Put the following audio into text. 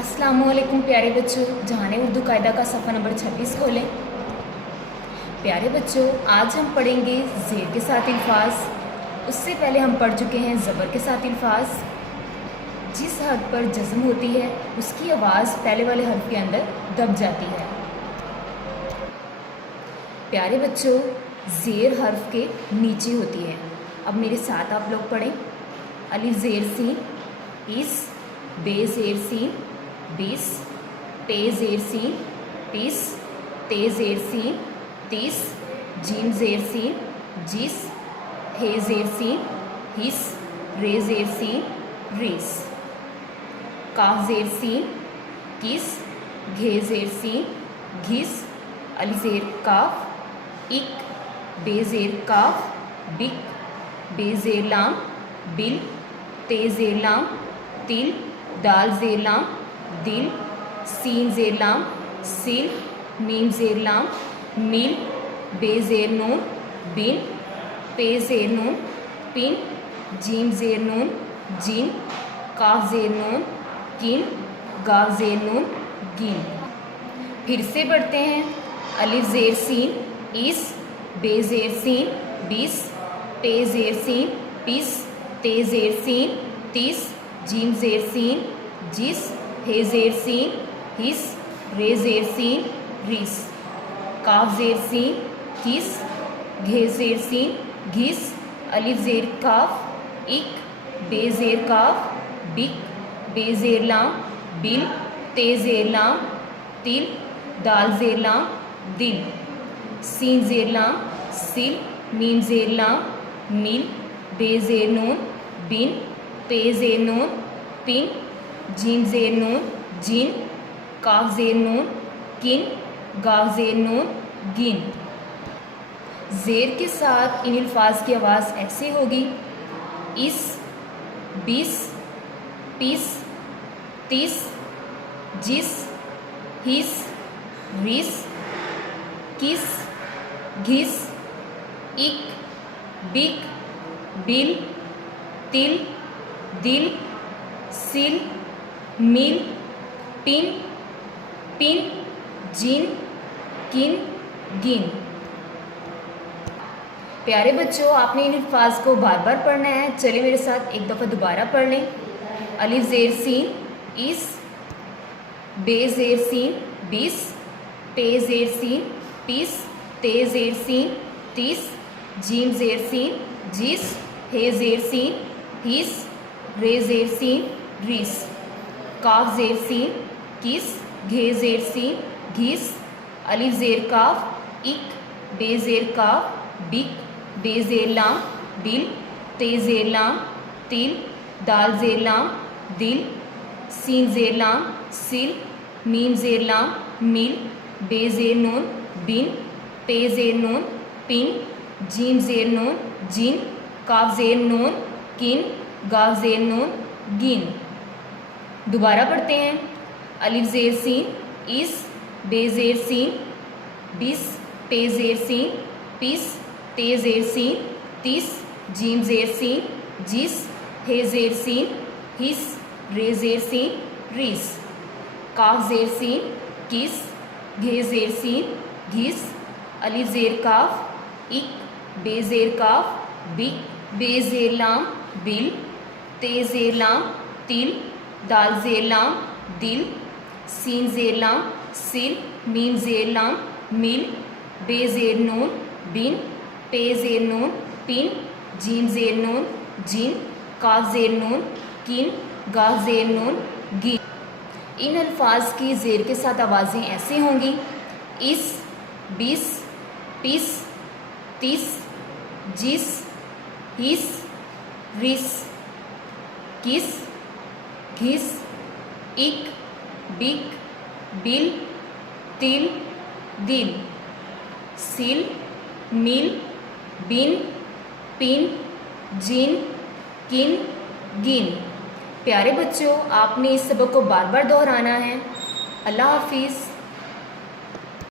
अस्सलाम वालेकुम प्यारे बच्चों, जहान उर्दू कायदा का सफ़ा नंबर 26 खोलें। प्यारे बच्चों, आज हम पढ़ेंगे ज़ेर के साथ अल्फाज। उससे पहले हम पढ़ चुके हैं ज़बर के साथ अल्फाज। जिस हर्फ पर जज़म होती है उसकी आवाज़ पहले वाले हर्फ के अंदर दब जाती है। प्यारे बच्चों, ज़ेर हर्फ के नीचे होती है। अब मेरे साथ आप लोग पढ़ें। अलिफ ज़ेर सीन, इस, बे ज़ेर सीन, बीस, पे ज़ेर सीन, तीस, ते ज़ेर सीन, तीस, जीम ज़ेर सीन, जिस, हे ज़ेर सीन, हिस, रे ज़ेर सीन, रीस, काफ ज़ेर सीन, किस, घे ज़ेर सीन, घिस, अलिफ ज़ेर काफ, इक, बे ज़ेर काफ, बिक, बे ज़ेर लाम, बिल, ते ज़ेर लाम, तिल, दाल ज़ेर लाम, दिल, सीन ज़ेर लाम, सिल, मीम ज़ेर लाम, मिल, बे ज़ेर नून, बिन, पे ज़ेर नून, पिन, जीम ज़ेर नून, जिन, काफ ज़ेर नून, किन, गाफ ज़ेर नून, गिन। फिर से पढ़ते हैं। अलिफ ज़ेर सीन, इस, बे ज़ेर सीन, बीस, पे ज़ेर सीन, पिस, ते ज़ेर सीन, तीस, जीम ज़ेर सीन, जिस, हे ज़ेर सीन, हिस, रे ज़ेर सीन, रिस, काफ ज़ेर सीन, किस, घे ज़ेर सीन, घिस, अलिफ ज़ेर काफ, इक, बे ज़ेर काफ, बिक, बे ज़ेर लाम, बिल, ते ज़ेर लाम, तिल, दाल ज़ेर लाम, दिल, सीन ज़ेर लाम, सिल, मीम ज़ेर लाम, मिल, बे ज़ेर नून, बिन, पे ज़ेर नून, पिन, जीम ज़ेर नून, जिन, काफ ज़ेर नून, किन, गाफ ज़ेर नून, गिन। ज़ेर के साथ इन अल्फाज की आवाज़ ऐसे होगी: इस, बीस, पीस, तीस, जिस, हिस, रिस, किस, घिस, इक, बिक, बिल, तिल, दिल, सिल, मिल, पिन, पिन, जिन, किन, गिन। प्यारे बच्चों, आपने इन अल्फाज को बार बार पढ़ना है। चलिए मेरे साथ एक दफ़ा दोबारा पढ़ लें। अलिफ ज़ेर सीन, इस, बे ज़ेर सीन, बीस, पे ज़ेर सीन, तीस, ते ज़ेर सीन, तीस, जीम ज़ेर सीन, जिस, हे ज़ेर सीन, हिस, रे ज़ेर सीन, रिस, काफ ज़ेर सीन, किस, घे ज़ेर सीन, घिस, अलिफ ज़ेर काफ, इक, बे ज़ेर काफ, बिक, बे ज़ेर लाम, बिल, ते ज़ेर लाम, तिल, दाल ज़ेर लाम, दिल, सीन ज़ेर लाम, सिल, मीम ज़ेर लाम, मिल, बे ज़ेर नून, बिन, पे ज़ेर नून, पिन, जीम ज़ेर नून, जिन, काफ ज़ेर नून, किन, गाफ ज़ेर नून, गिन। दोबारा पढ़ते हैं। अलिफ ज़ेर सीन, इस, बे ज़ेर सीन, बीस, पे ज़ेर सीन, पीस, ते ज़ेर सीन, तीस, जीम ज़ेर सीन, जिस, हे ज़ेर सीन, हिस, रे ज़ेर सीन, रिस, काफ ज़ेर सीन, किस, घे ज़ेर सीन, घिस, अलिफ ज़ेर काफ, इक, बे ज़ेर काफ, बिक, बे ज़ेर लाम, बिल, ते ज़ेर लाम, तिल, दाल ज़ेर लाम, दिल, सीन ज़ेर लाम, सिल, मीम ज़ेर लाम, मिल, बे ज़ेर नून, बिन, पे ज़ेर नून, पिन, जीम ज़ेर नून, जिन, काफ ज़ेर नून, किन, गाफ ज़ेर नून, गिन। इन अल्फाज की ज़ेर के साथ आवाज़ें ऐसे होंगी: इस, बीस, पीस, तीस, जिस, हिस, रिस, किस, घिस, इक, बिक, बिल, तिल, दिल, सिल, मिल, बिन, पिन, जिन, किन, गिन। प्यारे बच्चों, आपने इस सबक को बार बार दोहराना है। अल्लाह हाफिज़।